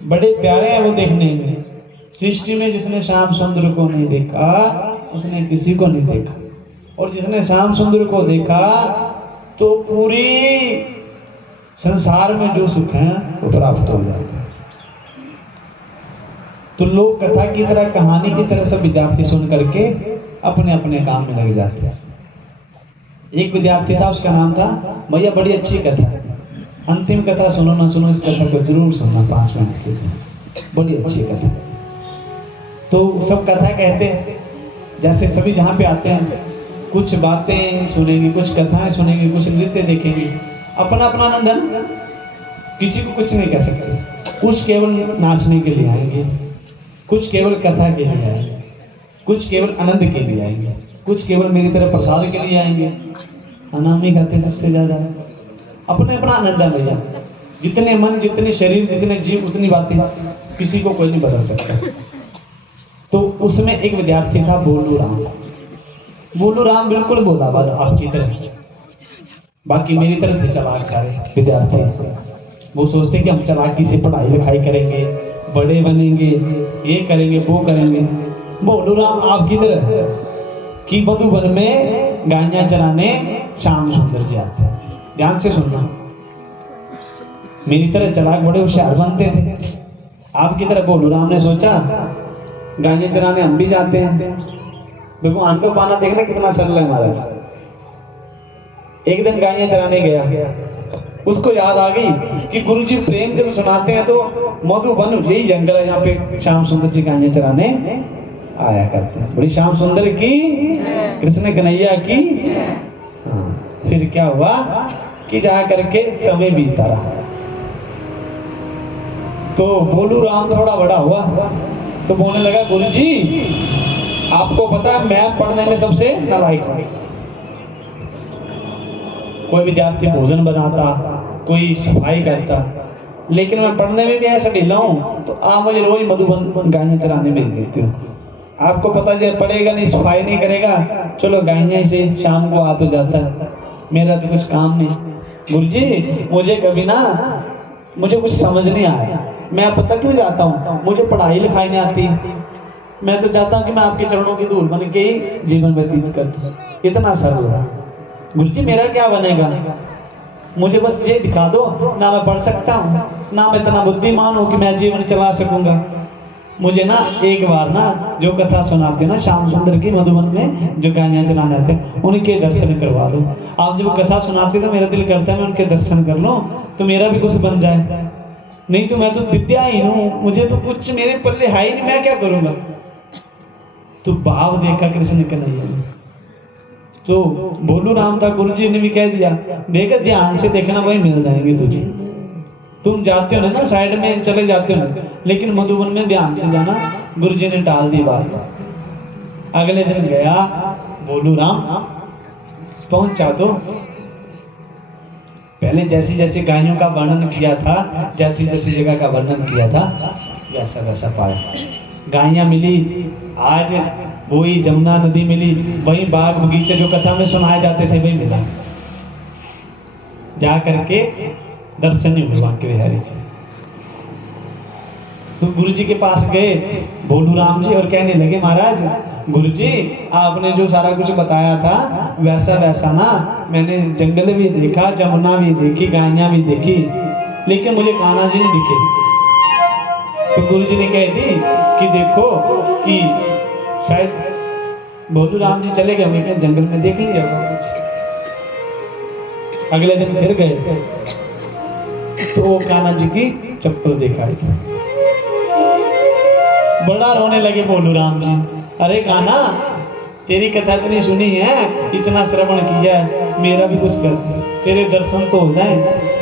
बड़े प्यारे हैं वो देखने में। सृष्टि में जिसने श्याम सुंदर को नहीं देखा उसने किसी को नहीं देखा, और जिसने श्याम सुंदर को देखा तो पूरी संसार में जो सुख है वो प्राप्त हो जाता है। तो लोग कथा की तरह, कहानी की तरह सब विद्यार्थी सुन करके अपने अपने काम में लग जाते हैं। एक विद्यार्थी था, उसका नाम था, भैया बड़ी अच्छी कथा है, अंतिम कथा सुनो ना सुनो, इस कथा को जरूर सुनना 5 मिनट की, बड़ी अच्छी कथा। तो सब कथा कहते हैं, जैसे सभी जहाँ पे आते हैं कुछ बातें सुनेंगे, कुछ कथाएं सुनेंगे, कुछ नृत्य देखेंगे, अपना अपना आनंद, किसी को कुछ नहीं कह सकते। कुछ केवल नाचने के लिए आएंगे, कुछ केवल कथा के लिए आएंगे, कुछ केवल आनंद के लिए आएंगे, कुछ केवल मेरी तरह प्रसाद के लिए आएंगे। अनामी खाते सबसे ज्यादा, अपने अपना आनंद है भैया। जितने मन, जितने शरीर, जितने जीव, उतनी बातें, किसी को कोई नहीं बदल सकता। तो उसमें एक विद्यार्थी था बोलू राम। बोलू राम बिल्कुल बोला आपकी तरह, बाकी मेरी तरफ भी चलाक सारे विद्यार्थी। वो सोचते कि हम चलाकी से पढ़ाई लिखाई करेंगे, बड़े बनेंगे, ये करेंगे, वो करेंगे। बोलू राम आपकी तरह कि मधुबन में गायें चराने श्याम सुंदर जी आते हैं। ध्यान से सुनना, मेरी तरह चलाक बड़े होशियार बनते थे। आपकी तरह बोलू राम ने सोचा गायें चराने हम भी जाते हैं। भगवान को पाना देखना कितना सरल है महाराज। एक दिन गायें चराने गया, उसको याद आ गई कि गुरुजी प्रेम जब सुनाते हैं तो मधुबन यही जंगल है, यहाँ पे श्याम सुंदर जी गायें चराने आया करते हैं। बड़ी श्याम सुंदर की, कृष्ण कन्हैया की। हाँ, फिर क्या हुआ कि जा करके समय बीता रहा। तो बोलू राम थोड़ा बड़ा हुआ तो बोलने लगा, गुरुजी आपको पता है मैं पढ़ने में सबसे नालायक हूं। कोई विद्यार्थी भोजन बनाता, कोई सफाई करता, लेकिन मैं पढ़ने में भी ऐसा ढीला हूं, तो आप मुझे रोज मधुबन गायें चराने भेज देते हो। आपको पता है पढ़ेगा नहीं, सफाई नहीं करेगा, चलो गायें से शाम को आ तो जाता है, मेरा तो कुछ काम नहीं। गुरुजी मुझे कभी ना, मुझे कुछ समझ नहीं आया, मैं पता क्यों जाता हूँ, मुझे पढ़ाई लिखाई नहीं आती, मैं तो चाहता हूँ कि मैं आपके चरणों की धूल बन के ही जीवन व्यतीत कर दूं। इतना सरल है। गुरुजी मेरा क्या बनेगा, मुझे बस ये दिखा दो, ना मैं पढ़ सकता हूँ, ना मैं इतना बुद्धिमान हूँ कि मैं जीवन चला सकूंगा। मुझे ना एक बार ना जो कथा सुनाते ना श्याम सुंदर की, मधुबन में जो गायें चराने आते उनके दर्शन करवा दो। आप जब कथा सुनाते तो मेरा दिल करता है मैं उनके दर्शन कर लूं, तो मेरा भी कुछ बन जाए। नहीं तो मैं तो विद्याहीन हूँ, मुझे तो कुछ मेरे पल्ले है ही नहीं, मैं क्या करूंगा। तो भाव देखा कृष्ण कन्हैया ने। तो बोलू राम था, गुरुजी ने भी कह दिया, देखा ध्यान से देखना, वही मिल जाएंगे तुझे। तुम जाते हो ना साइड में चले जाते हो, लेकिन मधुबन में ध्यान से जाना। गुरुजी ने टाल दी बात। अगले दिन गया बोलू राम, पहुंचा दो। पहले जैसी जैसी गायों का वर्णन किया था, जैसी जैसी जगह का वर्णन किया था, वैसा वैसा पाया। गायें मिली, आज वही जमुना नदी मिली, वही बाग बगीचे जो कथा में सुनाए जाते थे वही मिला। जा करके दर्शन नहीं हुए बांके बिहारी के। तो गुरुजी के पास गए बोलू राम जी और कहने लगे, महाराज गुरुजी आपने जो सारा कुछ बताया था वैसा वैसा ना मैंने जंगल भी देखा, जमुना भी देखी, गायें भी देखी, लेकिन मुझे कान्हा जी नहीं दिखे। तो गुरुजी ने कह दी कि देखो कि शायद बोलू राम जी चले गए होंगे जंगल में, देख लीजिए। अगले दिन फिर गए तो कान्हा जी की चप्पल दिखाई। बड़ा रोने लगे बोलू राम जी, अरे कान्हा तेरी कथा इतनी सुनी है, इतना श्रवण किया है, मेरा भी कुछ कर, तेरे दर्शन तो हो जाए,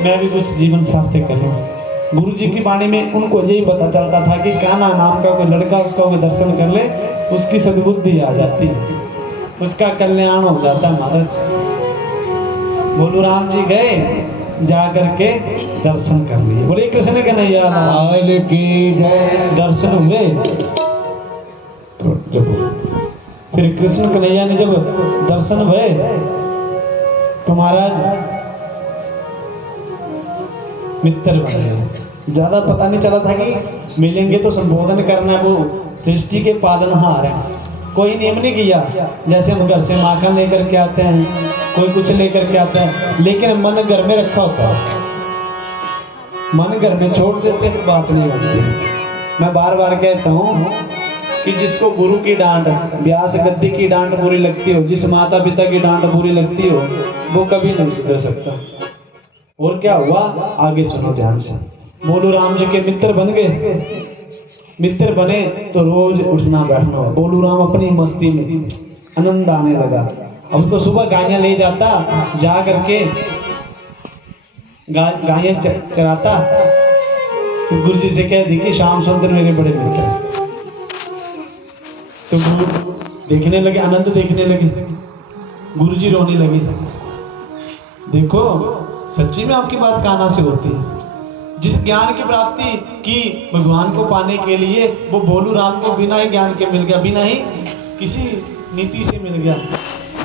मैं भी कुछ जीवन सार्थक कर लूं। गुरु जी की वाणी में उनको यही पता चलता था कि कान्हा नाम का कोई लड़का उसका कोई दर्शन कर ले, उसकी सद्बुद्धि आ जाती है, उसका कल्याण हो जाता है। महाराज बोलू राम जी गए, जा करके दर्शन कर लिए। बोले कृष्ण कन्हैया लाल की जय। दर्शन हुए तो जब फिर कृष्ण कन्हैया ने जब दर्शन हुए तो महाराज मित्र बन गए। ज्यादा पता नहीं चला था कि मिलेंगे तो संबोधन करना है, वो सृष्टि के पालनहार हैं। कोई नियम नहीं किया, जैसे हम घर से माखन लेकर के आते हैं, कोई कुछ लेकर के आता है, लेकिन मन घर में रखा होता है। मन घर में छोड़ देते तो बात नहीं होती। मैं बार बार कहता हूँ कि जिसको गुरु की डांट, व्यास गद्दी की डांट बुरी लगती हो, जिस माता पिता की डांट बुरी लगती हो, वो कभी नहीं सुधर सकता। और क्या हुआ आगे सुनो ध्यान से। बोलू राम जी के मित्र बन गए। मित्र बने तो रोज उठना बैठना। बोलू राम अपनी मस्ती में आनंद आने लगा। अब तो सुबह गायें ले जाता, जा करके गायें चराता, तो गुरु जी से कह दी कि श्याम सुंदर मेरे बड़े मित्र हैं। तो गुरु देखने लगे, आनंद देखने लगे। गुरु जी रोने लगे। देखो सच्ची में आपकी बात कान्हा से होती है। जिस ज्ञान की प्राप्ति की भगवान को पाने के लिए, वो बोलू राम को बिना ही ज्ञान के मिल गया, बिना ही किसी नीति से मिल गया।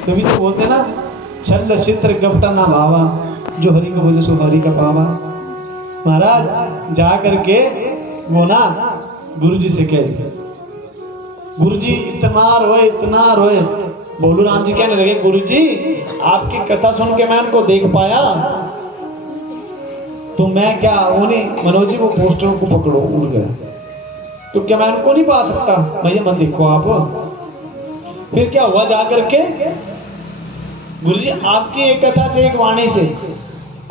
तो भी तो बोलते ना, छल चित्र कपटा ना भावा, जो हरि को भजे सो हरि का पावा। महाराज जा करके वो ना गुरु जी से कहे। गुरु जी इतना रोए। बोलू राम जी कहने लगे, गुरु जी आपकी कथा सुन के मैं उनको देख पाया, तो मैं क्या उन्हें, मनोज जी वो पोस्टरों को पकड़ो, उड़ गया, तो क्या मैं उनको नहीं पा सकता? भैया मत देखो आप। फिर क्या हुआ, जा करके गुरु जी आपकी एक कथा से, एक वाणी से,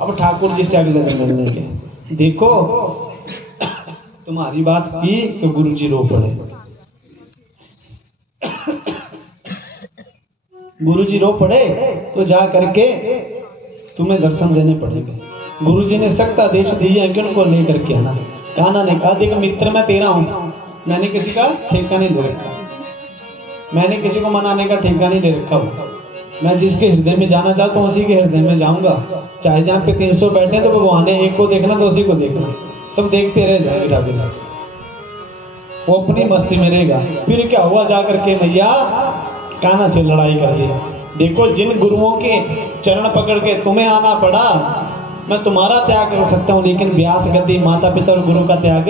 अब ठाकुर जी से अगले दिन मिलने के, देखो तुम्हारी बात की तो गुरु जी रो पड़े। गुरु जी रो पड़े तो जा करके तुम्हें दर्शन देने पड़ेंगे। गुरु जी ने सख्त आदेश दिए कि उनको लेकर के आना। कान्हा ने कहा, देख मित्र मैं तेरा हूं, मैंने किसी का ठेका नहीं ले रखा, मैंने किसी को मनाने का ठेका नहीं ले रखा हूं। मैं जिसके हृदय में जाना चाहता हूं उसी के हृदय में जाऊंगा। चाहे जहां पे 300 बैठे तो भगवान ने एक को देखना तो उसी को देखना, सब देखते रह जाएंगे ठाकुर। वो अपनी मस्ती में रहेगा। फिर क्या हुआ, जा करके मैया कान्हा से लड़ाई कर ली। देखो जिन गुरुओं के चरण पकड़ के तुम्हें आना पड़ा, मैं तुम्हारा त्याग कर सकता हूं, लेकिन व्यास गद्दी माता पिता और गुरु का त्याग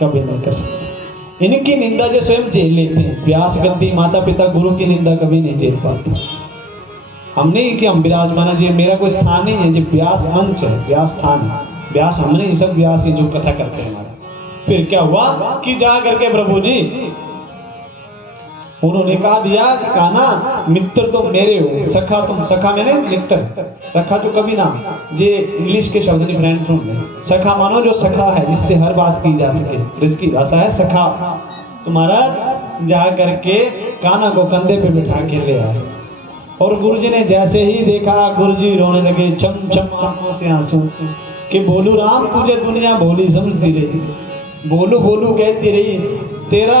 कभी नहीं कर सकता। इनकी निंदा जो स्वयं झेल लेते हैं, व्यास गद्दी माता पिता गुरु की निंदा कभी नहीं झेल पाते। हम नहीं कि हम विराजमान जी, मेरा कोई स्थान नहीं है, ये व्यास मंच है, व्यास स्थान है, व्यास हम नहीं, सब व्यास ही जो कथा करते हैं हमारा। फिर क्या हुआ कि जा करके प्रभु जी उन्होंने कहा दिया कि कान्हा मित्र तो मेरे हो, सखा तुम, सखा मैंने मित्र, सखा तो कभी ना, ये इंग्लिश के शब्द नहीं फ्रेंड सुन ले। सखा मानो जो सखा है, जिससे हर बात की जा सके, ब्रज की भाषा है सखा। तो महाराज जा करके कान्हा को कंधे पे बिठा के ले आए। और गुरुजी ने जैसे ही देखा, गुरुजी रोने लगे, चम चम आंखों से आंसू, कि बोलू राम तुझे दुनिया भोली समझती रही, बोलू बोलू कहती रही, तेरा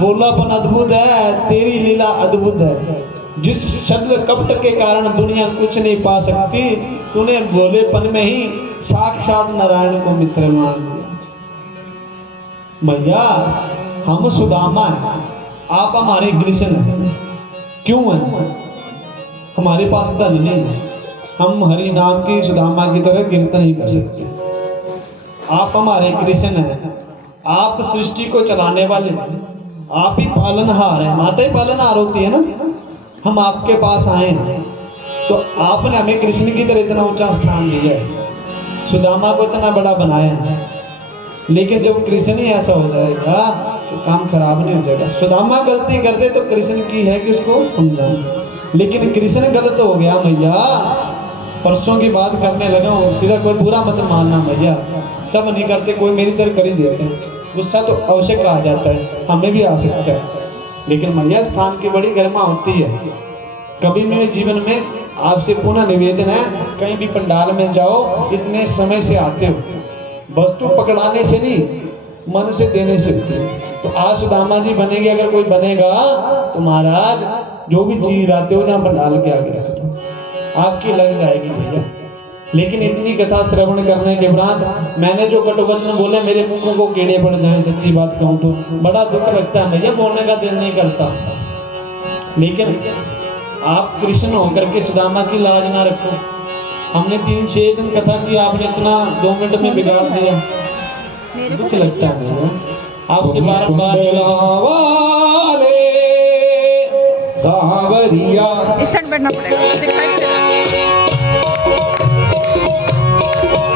बोलापन अद्भुत है, तेरी लीला अद्भुत है। जिस शब्द कपट के कारण दुनिया कुछ नहीं पा सकती, तूने बोलेपन में ही साक्षात नारायण को मित्र मान लिया। भैया हम सुदामा हैं, आप हमारे कृष्ण हैं। क्यों है? हमारे पास धन नहीं है, हम हरि नाम की सुदामा की तरह कीर्तन नहीं कर सकते। आप हमारे कृष्ण हैं, आप सृष्टि को चलाने वाले, आप ही पालनहार हैं। माता ही पालनहार होती है ना। हम आपके पास आए हैं तो आपने हमें कृष्ण की तरह इतना ऊंचा स्थान दिया है, सुदामा को इतना बड़ा बनाया है। लेकिन जब कृष्ण ही ऐसा हो जाएगा तो काम खराब नहीं हो जाएगा। सुदामा गलती कर दे तो कृष्ण की है कि उसको समझाएं, लेकिन कृष्ण गलत हो गया मैया, परसों की बात करने लगा हूँ, सीधा कोई बुरा मत मानना भैया, सब नहीं करते, कोई मेरी तरह कर ही देते हैं। गुस्सा तो अवश्य आ जाता है, हमें भी आ सकता है, लेकिन मैया स्थान की बड़ी गरिमा होती है। कभी मेरे जीवन में आपसे पुनः निवेदन है, कहीं भी पंडाल में जाओ, इतने समय से आते हो, वस्तु पकड़ाने से नहीं, मन से देने से। तो आज सुदामा जी बनेंगे, अगर कोई बनेगा तो महाराज जो भी चीज लाते हो जहाँ पंडाल के आगे रख दो, आपकी लग जाएगी भैया। लेकिन इतनी कथा श्रवण करने के बाद मैंने जो कटुवचन बोले, मेरे मुंह को कीड़े पड़ जाए, सच्ची बात कहूँ तो बड़ा दुख लगता है भैया, बोलने का दिल नहीं करता। लेकिन आप कृष्ण होकर के सुदामा की लाज ना रखो। हमने 3-6 दिन कथा की, आपने इतना 2 मिनट में बिगाड़ दिया। दुख लगता है आपसे बार-बार वाले सांवरिया इस साइड बैठना पड़ेगा, दिखाई नहीं दे रहा।